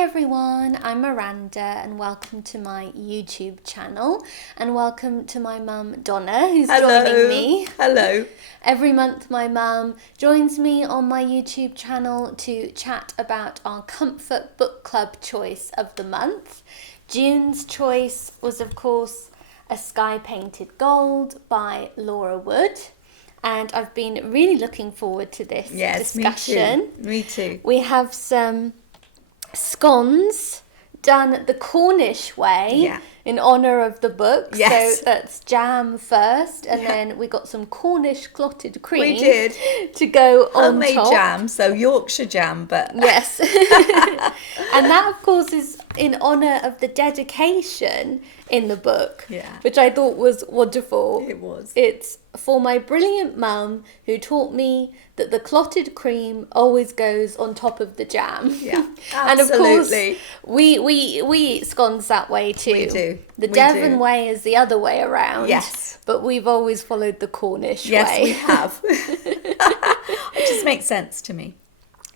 everyone, I'm Miranda and welcome to my YouTube channel and welcome to my mum Donna who's joining me. Hello. Every month my mum joins me on my YouTube channel to chat about our comfort book club choice of the month. June's choice was of course A Sky Painted Gold by Laura Wood. And I've been really looking forward to this discussion. Me too. We have some scones done the Cornish way in honour of the book. Yes. So that's jam first, and then we got some Cornish clotted cream. We did. To go on Homemade top. jam, so Yorkshire jam, but... Yes. And that, of course, is in honour of the dedication in the book, which I thought was wonderful. It was. It's for my brilliant mum who taught me that the clotted cream always goes on top of the jam. Yeah, And of course, absolutely. we eat scones that way too. We do. The We Devon do. way is the other way around. Yes. But we've always followed the Cornish way. Yes, we have. It just makes sense to me.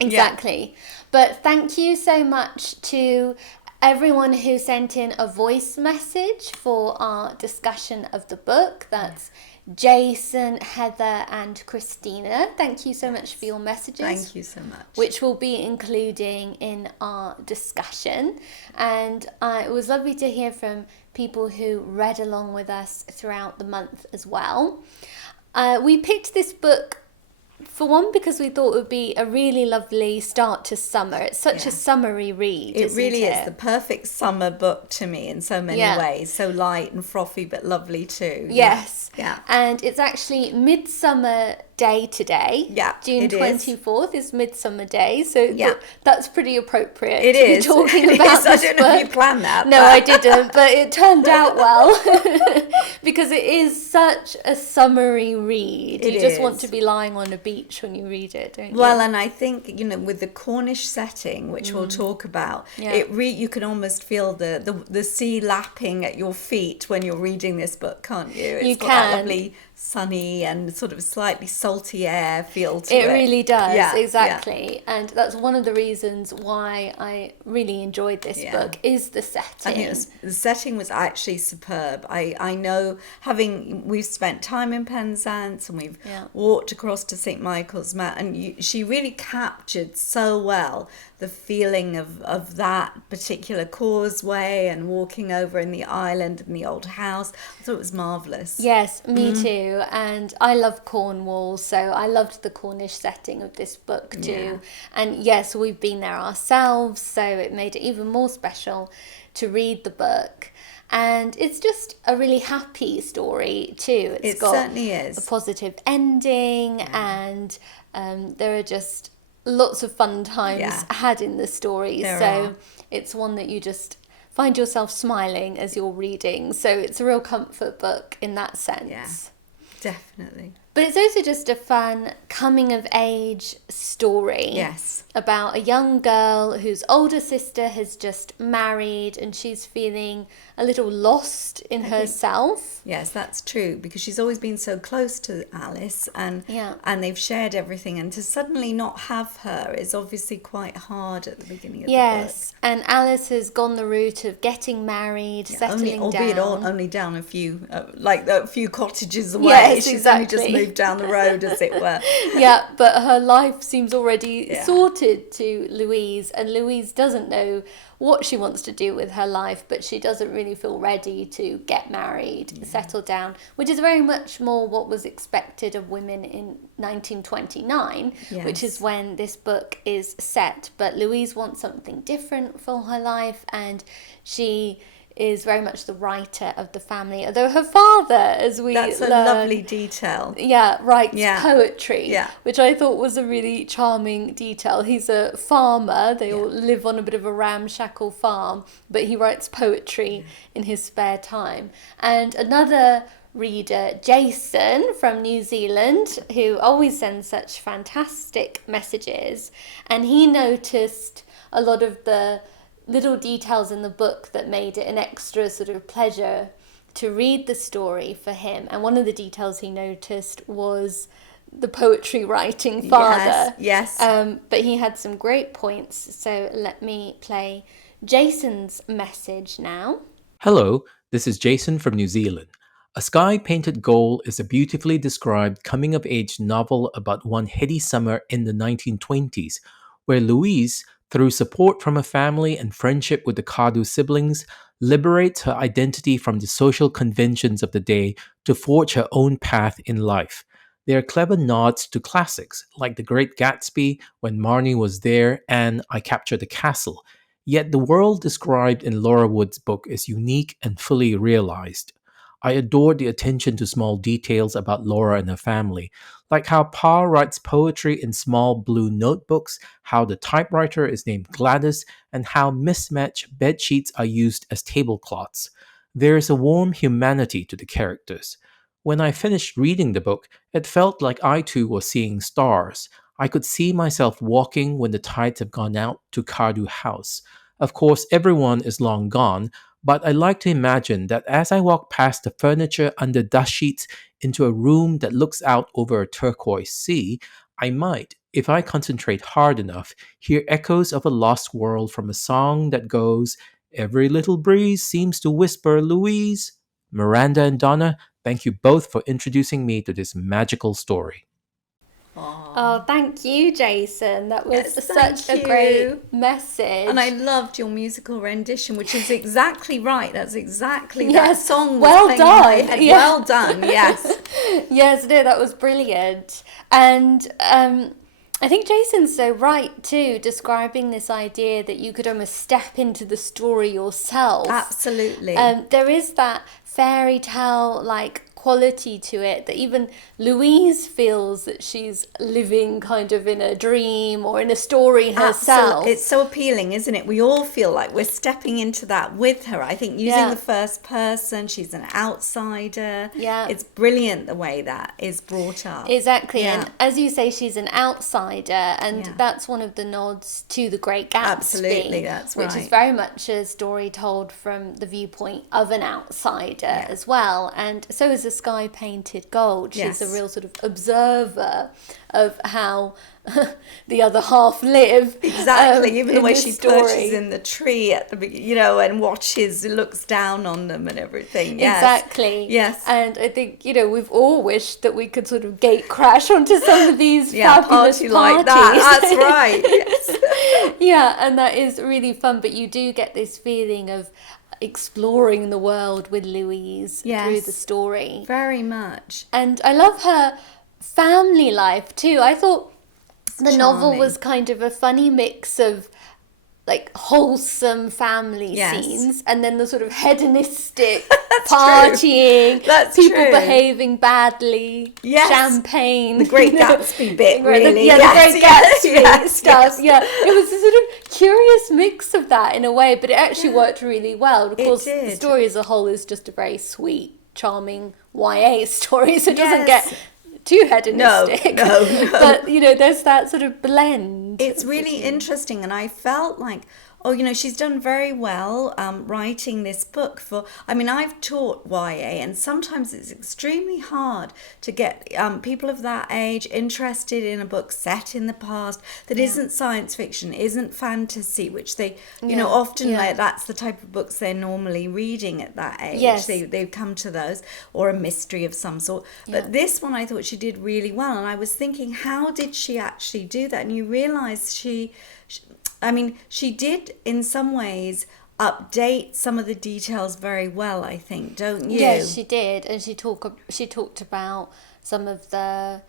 Exactly. But thank you so much to everyone who sent in a voice message for our discussion of the book. That's Jason, Heather and Cristina. Thank you so much for your messages. Thank you so much. Which we'll be including in our discussion. And it was lovely to hear from people who read along with us throughout the month as well. We picked this book for one, because we thought it would be a really lovely start to summer. It's such a summery read. It really is the perfect summer book to me in so many ways. So light and frothy, but lovely too. Yes. Yeah. And it's actually Midsummer Day today. Yeah, June it 24th is Midsummer Day. So that's pretty appropriate It to is. be talking It about is. this I don't know book. if you planned that. No, I didn't, but it turned out well because it is such a summery read. You just want to be lying on a beach when you read it, don't you? Well, and I think, with the Cornish setting, which we'll talk about, you can almost feel the sea lapping at your feet when you're reading this book, can't you? It's got that lovely sunny and sort of slightly salty air feel to it. It really does, Yeah, exactly. And that's one of the reasons why I really enjoyed this book is the setting. I think the setting was actually superb. I know, we've spent time in Penzance and we've walked across to St. Michael's Mount, and she really captured so well the feeling of that particular causeway and walking over in the island and the old house. I thought it was marvellous. Yes, me too. And I love Cornwall, so I loved the Cornish setting of this book too. And yes, we've been there ourselves, so it made it even more special to read the book. And it's just a really happy story too. It certainly is. A positive ending, and there are just lots of fun times had in the story. It's one that you just find yourself smiling as you're reading. So it's a real comfort book in that sense. Yeah, definitely. But it's also just a fun coming of age story. Yes. About a young girl whose older sister has just married and she's feeling a little lost in herself. Yes, that's true, because she's always been so close to Alice and they've shared everything, and to suddenly not have her is obviously quite hard at the beginning of the book. Yes, and Alice has gone the route of getting married, settling albeit down. only down a few, a few cottages away. Yes, She's exactly. only just moved down the road, as it were. Yeah, but her life seems already sorted to Louise, and Louise doesn't know what she wants to do with her life, but she doesn't really feel ready to get married, settle down, which is very much more what was expected of women in 1929, which is when this book is set. But Louise wants something different for her life, and she is very much the writer of the family, although her father, as we That's a learn, lovely detail. writes poetry, Yeah. which I thought was a really charming detail. He's a farmer, they all live on a bit of a ramshackle farm, but he writes poetry in his spare time. And another reader, Jason from New Zealand, who always sends such fantastic messages, and he noticed a lot of the little details in the book that made it an extra sort of pleasure to read the story for him. And one of the details he noticed was the poetry writing father. Yes. But he had some great points. So let me play Jason's message now. Hello, this is Jason from New Zealand. A Sky Painted Gold is a beautifully described coming-of-age novel about one heady summer in the 1920s, where Louise, through support from her family and friendship with the Cardew siblings, liberates her identity from the social conventions of the day to forge her own path in life. They are clever nods to classics, like The Great Gatsby, When Marnie Was There, and I Captured the Castle. Yet the world described in Laura Wood's book is unique and fully realized. I adored the attention to small details about Laura and her family, like how Pa writes poetry in small blue notebooks, how the typewriter is named Gladys, and how mismatched bed sheets are used as tablecloths. There is a warm humanity to the characters. When I finished reading the book, it felt like I too was seeing stars. I could see myself walking when the tides have gone out to Cardew House. Of course, everyone is long gone, but I like to imagine that as I walk past the furniture under dust sheets into a room that looks out over a turquoise sea, I might, if I concentrate hard enough, hear echoes of a lost world from a song that goes, "Every little breeze seems to whisper Louise." Miranda and Donna, thank you both for introducing me to this magical story. Oh, thank you, Jason. That was such a you. great message. And I loved your musical rendition, which is exactly right. That's exactly that Yes, song was well playing in my done. head. Yeah. Well done, yes. Yes, no, that was brilliant. And I think Jason's so right too, describing this idea that you could almost step into the story yourself. Absolutely. There is that fairy tale like quality to it that even Louise feels that she's living kind of in a dream or in a story herself. It's so appealing, isn't it? We all feel like we're stepping into that with her. I think using the first person, she's an outsider. Yeah. It's brilliant the way that is brought up. Exactly. Yeah. And as you say, she's an outsider, and that's one of the nods to The Great Gatsby. Absolutely, that's right. Which is very much a story told from the viewpoint of an outsider as well. And so is A Sky Painted Gold. She's a real sort of observer of how the other half live. Exactly, even the way she perches story. in the tree at the beginning, and looks down on them and everything. Yes. Exactly. Yes. And I think, we've all wished that we could sort of gate crash onto some of these fabulous parties. Like that. That's right. Yes. Yeah, and that is really fun, but you do get this feeling of exploring the world with Louise through the story. Very much. And I love her family life too. I thought the novel charming. was kind of a funny mix of like wholesome family scenes and then the sort of hedonistic partying, people behaving badly, champagne, the Great Gatsby bit, really. The Great Gatsby stuff. Yeah, it was a sort of curious mix of that in a way, but it actually worked really well. Of course, the story as a whole is just a very sweet, charming YA story, so it doesn't get too hedonistic. No. But, there's that sort of blend. It's really interesting, and I felt like, she's done very well writing this book I've taught YA, and sometimes it's extremely hard to get people of that age interested in a book set in the past that isn't science fiction, isn't fantasy, which they, often that's the type of books they're normally reading at that age. Yes. They've come to those, or a mystery of some sort. But this one I thought she did really well, and I was thinking, how did she actually do that? And you realise she did in some ways update some of the details very well, I think, don't you? Yes, she did, and she talked about some of the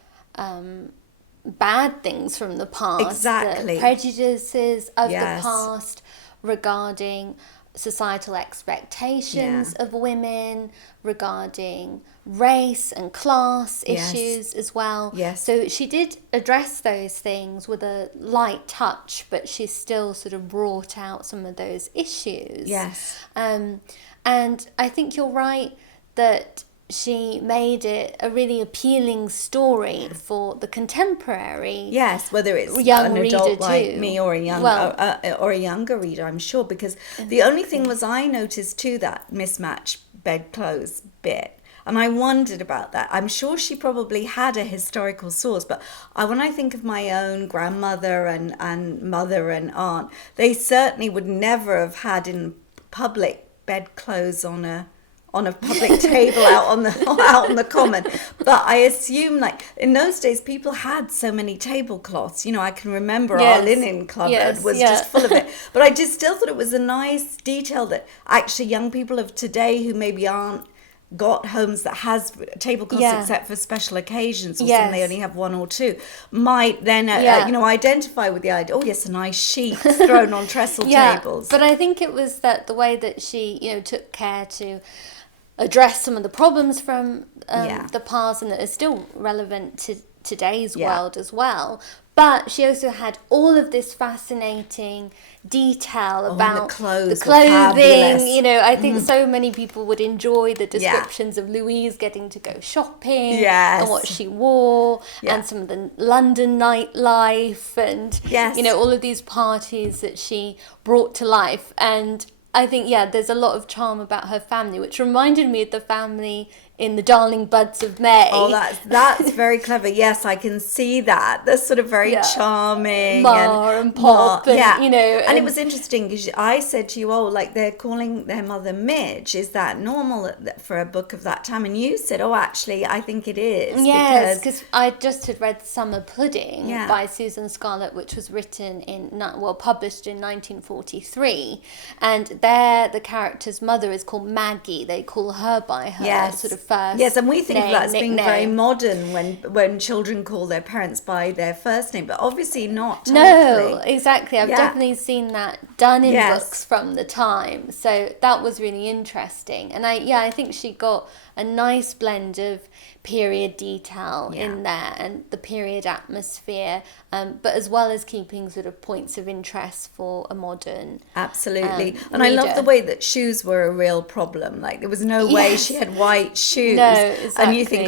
bad things from the past, exactly, the prejudices of the past regarding societal expectations of women, regarding race and class issues as well. Yes. So she did address those things with a light touch, but she still sort of brought out some of those issues. Yes. And I think you're right that she made it a really appealing story for the contemporary. Yes, whether it's young an adult reader like too. me or a younger reader, I'm sure. Because the only thing was I noticed too that mismatched bedclothes bit. And I wondered about that. I'm sure she probably had a historical source, but when I think of my own grandmother and mother and aunt, they certainly would never have had in public bedclothes on a public table out on the common. But I assume, like, in those days people had so many tablecloths. I can remember our linen cupboard was just full of it. But I just still thought it was a nice detail that actually young people of today who maybe aren't got homes that has tablecloths except for special occasions, or some they only have one or two, might then identify with the idea, a nice sheet thrown on trestle tables. But I think it was that the way that she took care to address some of the problems from the past, and that are still relevant to today's world as well. But she also had all of this fascinating detail about the clothing. I think so many people would enjoy the descriptions of Louise getting to go shopping and what she wore and some of the London nightlife and all of these parties that she brought to life. And I think, there's a lot of charm about her family, which reminded me of the family in The Darling Buds of May. Oh, that's very clever. Yes, I can see that. They're sort of very charming. Ma and Pop. And And it was interesting because I said to you, like they're calling their mother Midge. Is that normal for a book of that time? And you said, actually, I think it is. Yes, because I just had read Summer Pudding by Susan Scarlett, which was written published in 1943. And there the character's mother is called Maggie. They call her by her sort of first and we think name, that's nickname. being very modern when children call their parents by their first name, but obviously not totally. No, exactly. I've definitely seen that done in books from the time, so that was really interesting. And I think she got a nice blend of period detail in there and the period atmosphere, but as well as keeping sort of points of interest for a modern absolutely and reader. I love the way that shoes were a real problem. Like there was no way she had white shoes. No, exactly. And you think,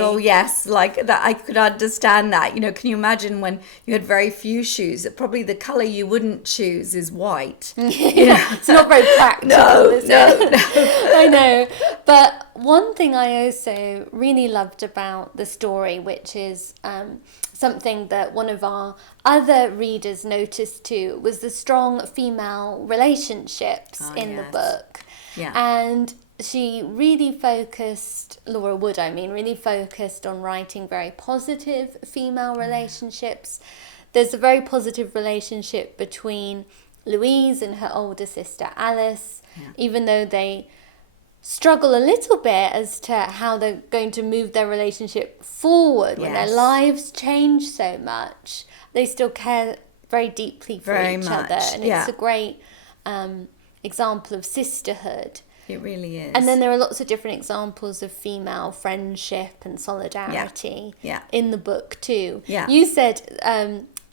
like that, I could understand that. Can you imagine when you had very few shoes, probably the colour you wouldn't choose is white. It's not very practical, is it? No. I know. But one thing I also really loved about the story, which is something that one of our other readers noticed too, was the strong female relationships in the book. Yeah. And she really focused, Laura Wood, really focused on writing very positive female relationships. There's a very positive relationship between Louise and her older sister Alice, even though they struggle a little bit as to how they're going to move their relationship forward when their lives change so much. They still care very deeply for each other, and it's a great example of sisterhood. It really is. And then there are lots of different examples of female friendship and solidarity in the book too. You said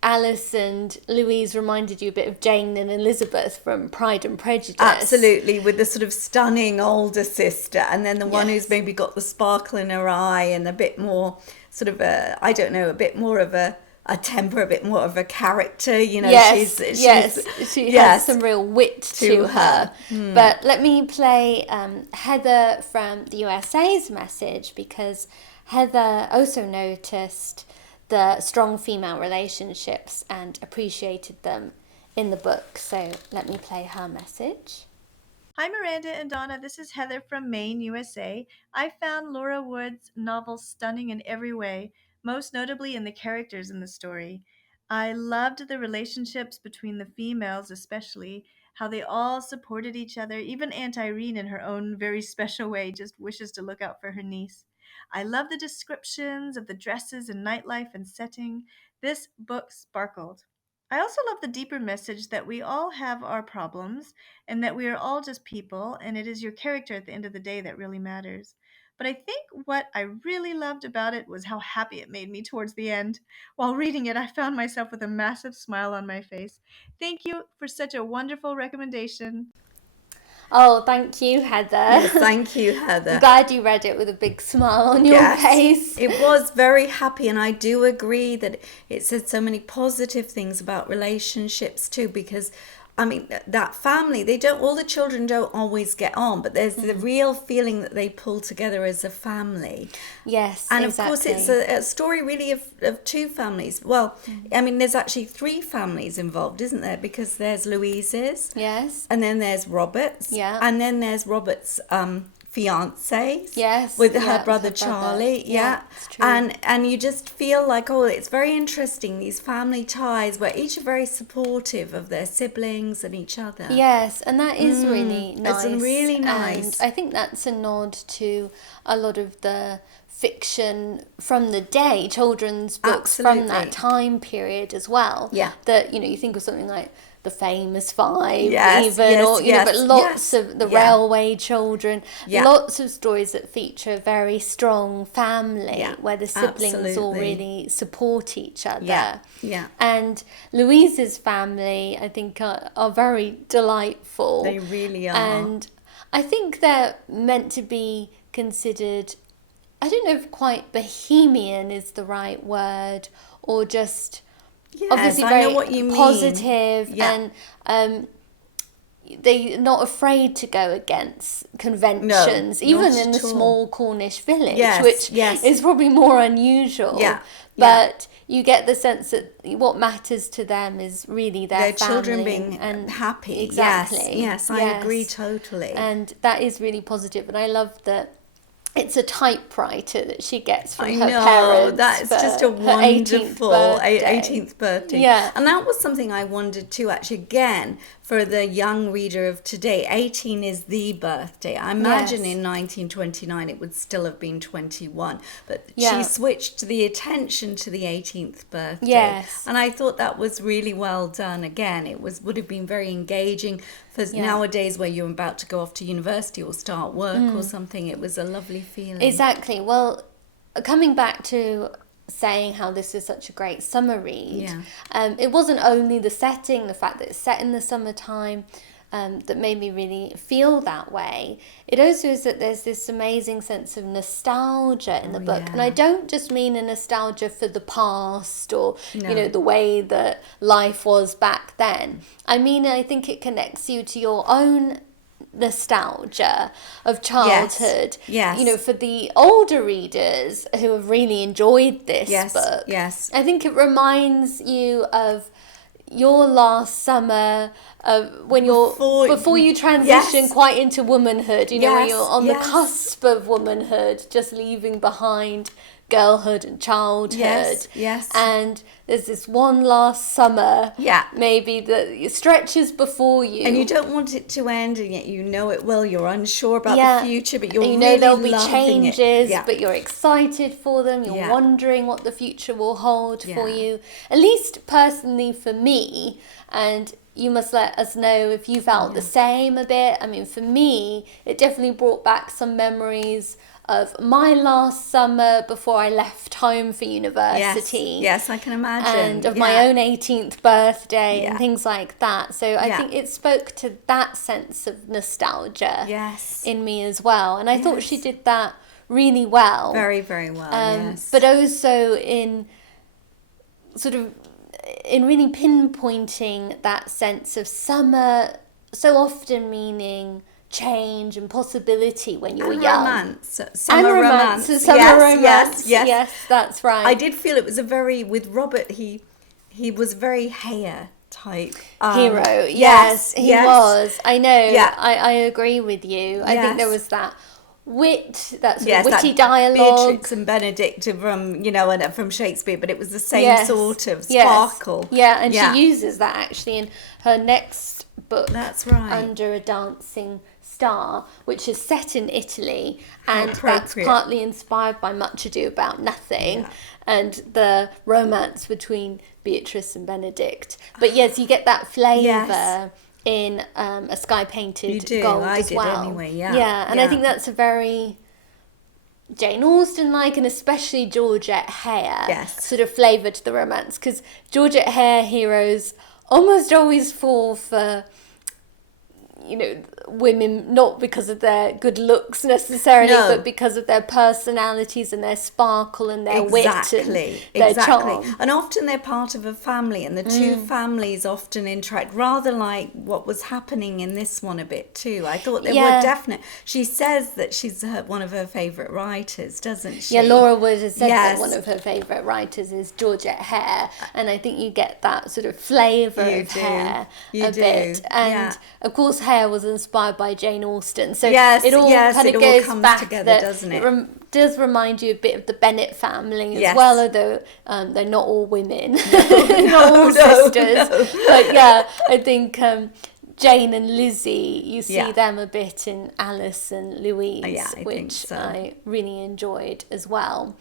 Alice and Louise reminded you a bit of Jane and Elizabeth from Pride and Prejudice. Absolutely, with the sort of stunning older sister, and then the one who's maybe got the sparkle in her eye and a bit more sort of a bit more of a temper, a bit more of a character, she has some real wit to her. But let me play Heather from the USA's message, because Heather also noticed the strong female relationships and appreciated them in the book. So let me play her message. Hi, Miranda and Donna. This is Heather from Maine, USA. I found Laura Wood's novel stunning in every way, most notably in the characters in the story. I loved the relationships between the females, especially how they all supported each other. Even Aunt Irene, in her own very special way, just wishes to look out for her niece. I love the descriptions of the dresses and nightlife and setting. This book sparkled. I also love the deeper message that we all have our problems and that we are all just people, and it is your character at the end of the day that really matters. But I think what I really loved about it was how happy it made me towards the end. While reading it, I found myself with a massive smile on my face. Thank you for such a wonderful recommendation. Oh, thank you, Heather. Yes, thank you, Heather. I'm glad you read it with a big smile on your face. It was very happy, and I do agree that it said so many positive things about relationships too, because I mean, that family, all the children don't always get on, but there's the real feeling that they pull together as a family. Yes, And exactly. of course, it's a story really of two families. Well, I mean, there's actually three families involved, isn't there? Because there's Louise's. Yes. And then there's Robert's. Yeah. And then there's Robert's fiance. Yes. With her brother Charlie. Yeah. It's true. And you just feel like, it's very interesting, these family ties where each are very supportive of their siblings and each other. Yes, and that is really nice. It's really nice. And I think that's a nod to a lot of the fiction from the day, children's books from that time period as well. Yeah. That, you think of something like The Famous Five, Yes, even, yes, or, yes, but lots yes. of the Yeah. Railway Children, Yeah. lots of stories that feature a very strong family where the siblings all absolutely. really support each other. Yeah, yeah. And Louise's family, I think, are very delightful. They really are. And I think they're meant to be considered, I don't know if quite bohemian is the right word, or just obviously I very know what you mean. positive, Yeah. and they're not afraid to go against conventions, No, even not in the at all. small Cornish village, Yes, which yes. is probably more unusual. Yeah, But you get the sense that what matters to them is really their family, children being and happy. Exactly. Yes, I agree totally. And that is really positive. And I love that it's a typewriter that she gets from her parents. That's for just a her 18th wonderful birthday. 18th birthday. Yeah. And that was something I wondered too, actually, again, for the young reader of today. 18 is the birthday. I imagine Yes. in 1929 it would still have been 21. But Yeah. she switched the attention to the 18th birthday. Yes. And I thought that was really well done. Again, would have been very engaging for nowadays where you're about to go off to university or start work or something. It was a lovely feeling. Exactly. Well, coming back to saying how this is such a great summer read, it wasn't only the setting, the fact that it's set in the summertime, that made me really feel that way. It also is that there's this amazing sense of nostalgia in the book. And I don't just mean a nostalgia for the past or, the way that life was back then. I mean, I think it connects you to your own nostalgia of childhood. Yes. For the older readers who have really enjoyed this book. Yes. I think it reminds you of your last summer, when before you transition quite into womanhood, when you're on the cusp of womanhood, just leaving behind girlhood and childhood. Yes. And there's this one last summer, Yeah. maybe, that stretches before you. And you don't want it to end, and yet you know it will. You're unsure about the future, but you're and really there'll be loving changes, it. but you're excited for them. You're wondering what the future will hold for you. At least personally for me, and you must let us know if you felt the same a bit. I mean, for me, it definitely brought back some memories of my last summer before I left home for university. Yes, I can imagine. And of my own 18th birthday and things like that. So I think it spoke to that sense of nostalgia in me as well. And I thought she did that really well. Very, very well, yes. But also in really pinpointing that sense of summer, so often meaning change and possibility when you're young. Romance. Summer romance. Romance. Yes, Yes, that's right. I did feel it was with Robert, he was very Hare type. Hero. Yes, he was. I know. Yeah. I agree with you. I think there was that wit, that sort of witty that dialogue. Beatrix and Benedict from Shakespeare, but it was the same sort of Yes. sparkle. Yeah, and she uses that actually in her next book. That's right. Under a Dancing Star, which is set in Italy, and that's appropriate. partly inspired by Much Ado About Nothing and the romance between Beatrice and Benedict. But yes, you get that flavour in A Sky Painted Gold I as did well. anyway, and I think that's a very Jane Austen-like, and especially Georgette Hare sort of flavour to the romance, because Georgette Hare heroes almost always fall for women, not because of their good looks necessarily, No. but because of their personalities and their sparkle and their wit and their charm. And often they're part of a family, and the two families often interact, rather like what was happening in this one a bit too. I thought there were definite. She says that she's one of her favourite writers, doesn't she? Yeah, Laura Wood has said that one of her favourite writers is Georgette Hare, and I think you get that sort of flavour of Hare bit. And of course, Hare was inspired by Jane Austen, so it all kind of goes back together, doesn't it? Does remind you a bit of the Bennet family as well, although they're not all women, not all sisters. But yeah, I think Jane and Lizzie, you see them a bit in Alice and Louise, which I really enjoyed as well.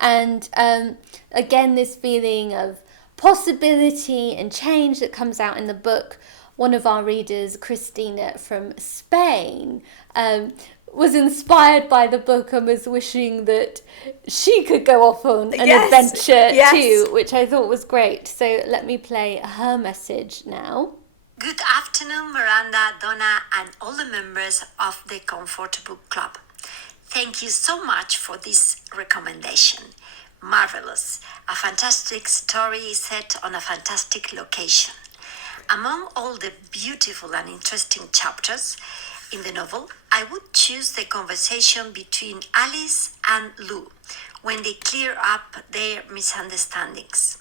And again, this feeling of possibility and change that comes out in the book. One of our readers, Cristina from Spain, was inspired by the book and was wishing that she could go off on an adventure too, which I thought was great. So let me play her message now. Good afternoon, Miranda, Donna, and all the members of the Comfort Book Club. Thank you so much for this recommendation. Marvelous. A fantastic story set on a fantastic location. Among all the beautiful and interesting chapters in the novel, I would choose the conversation between Alice and Lou when they clear up their misunderstandings.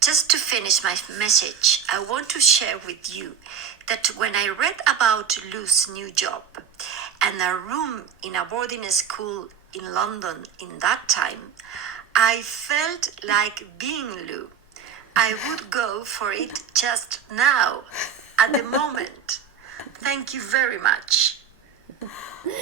Just to finish my message, I want to share with you that when I read about Lou's new job and a room in a boarding school in London in that time, I felt like being Lou. I would go for it just now, at the moment. Thank you very much.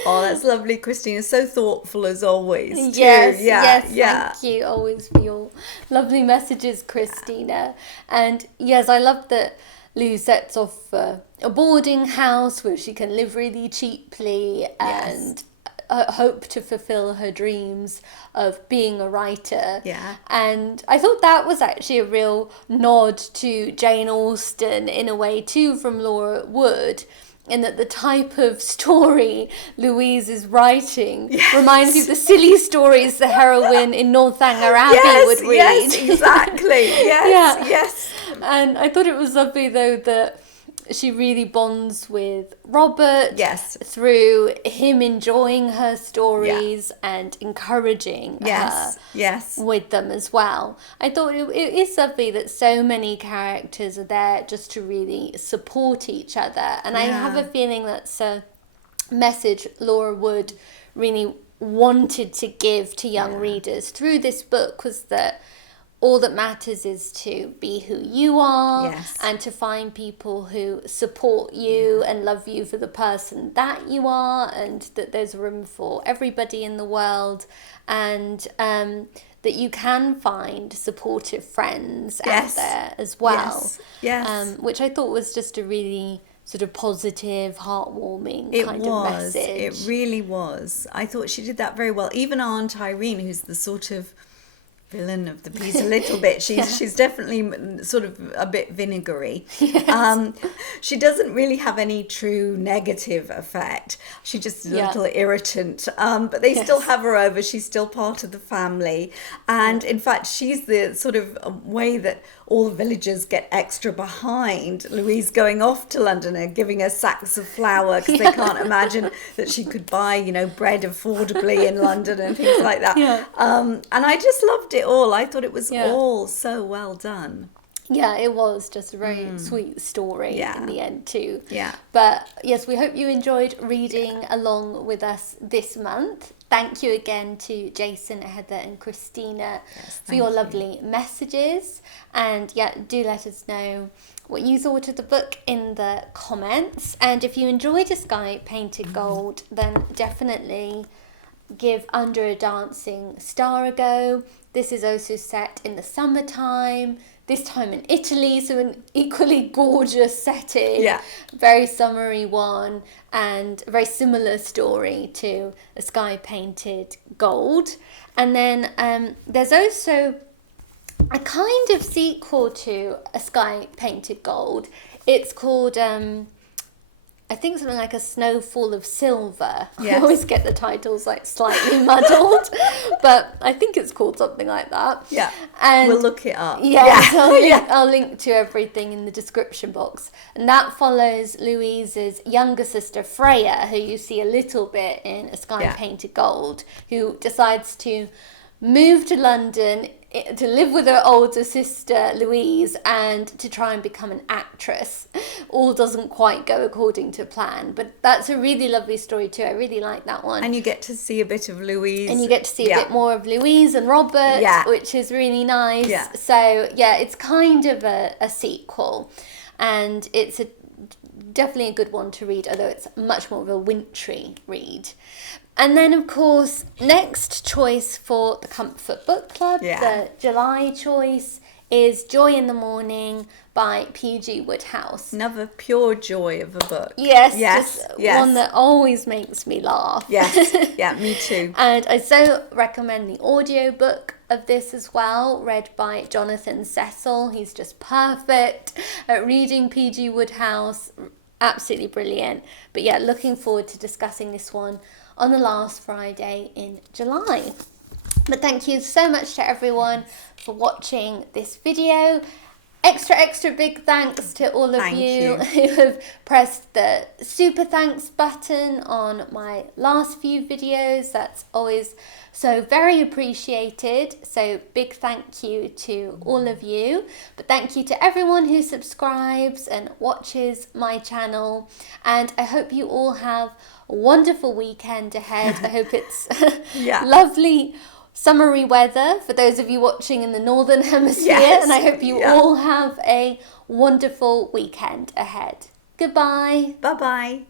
Oh, that's lovely, Christina. So thoughtful as always. Yes, thank you always for your lovely messages, Christina. And yes, I love that Lou sets off a boarding house where she can live really cheaply and hope to fulfill her dreams of being a writer. And I thought that was actually a real nod to Jane Austen in a way too, from Laura Wood, in that the type of story Louise is writing reminds me of the silly stories the heroine in Northanger Abbey would read. Yes, exactly. Yes. And I thought it was lovely though that she really bonds with Robert through him enjoying her stories and encouraging her with them as well. I thought it is lovely that so many characters are there just to really support each other. And I have a feeling that's a message Laura Wood really wanted to give to young readers through this book, was that all that matters is to be who you are and to find people who support you and love you for the person that you are, and that there's room for everybody in the world, and that you can find supportive friends out there as well. Which I thought was just a really sort of positive, heartwarming kind of message. It really was. I thought she did that very well. Even Aunt Irene, who's the sort of villain of the piece a little bit. She's definitely sort of a bit vinegary. She doesn't really have any true negative effect. She's just a little irritant. But they still have her over. She's still part of the family. And in fact, she's the sort of way that all the villagers get extra behind Louise going off to London and giving her sacks of flour because they can't imagine that she could buy, bread affordably in London and things like that. And I just loved it all. I thought it was all so well done. Yeah, it was just a very sweet story in the end too. But yes, we hope you enjoyed reading along with us this month. Thank you again to Jason, Heather and Cristina for your lovely messages. And do let us know what you thought of the book in the comments. And if you enjoyed A Sky Painted Gold, then definitely give Under a Dancing Star a go. This is also set in the summertime, this time in Italy, so an equally gorgeous setting, very summery one, and a very similar story to A Sky Painted Gold. And then there's also a kind of sequel to A Sky Painted Gold. It's called I think something like A Snowfall of Silver. I Yes. always get the titles like slightly muddled, but I think it's called something like that. Yeah. And We'll look it up. yes, Yeah. I'll link to everything in the description box. And that follows Louise's younger sister Freya, who you see a little bit in A Sky Yeah. Painted Gold, who decides to move to London to live with her older sister Louise and to try and become an actress. All doesn't quite go according to plan, but that's a really lovely story too. I really like that one. And you get to see a bit of Louise. And you get to see a Yeah. bit more of Louise and Robert, Yeah. which is really nice. Yeah. So yeah, it's kind of a sequel, and it's definitely a good one to read, although it's much more of a wintry read. And then, of course, next choice for the Comfort Book Club, Yeah. the July choice, is Joy in the Morning by Pg Woodhouse. Another pure joy of a book. Yes, Yes. just Yes. one that always makes me laugh. Yes. Yeah, me too. And I so recommend the audiobook of this as well, read by Jonathan Cecil. He's just perfect at reading Pg Woodhouse. Absolutely brilliant. But yeah, looking forward to discussing this one on the last Friday in July. But thank you so much to everyone for watching this video. Extra big thanks to all of Thank you you. who have pressed the super thanks button on my last few videos. That's always so very appreciated. So big thank you to all of you. But thank you to everyone who subscribes and watches my channel. And I hope you all have a wonderful weekend ahead. I hope it's Yeah. lovely summery weather for those of you watching in the Northern Hemisphere, Yes, and I hope you yeah. all have a wonderful weekend ahead. Goodbye. Bye-bye.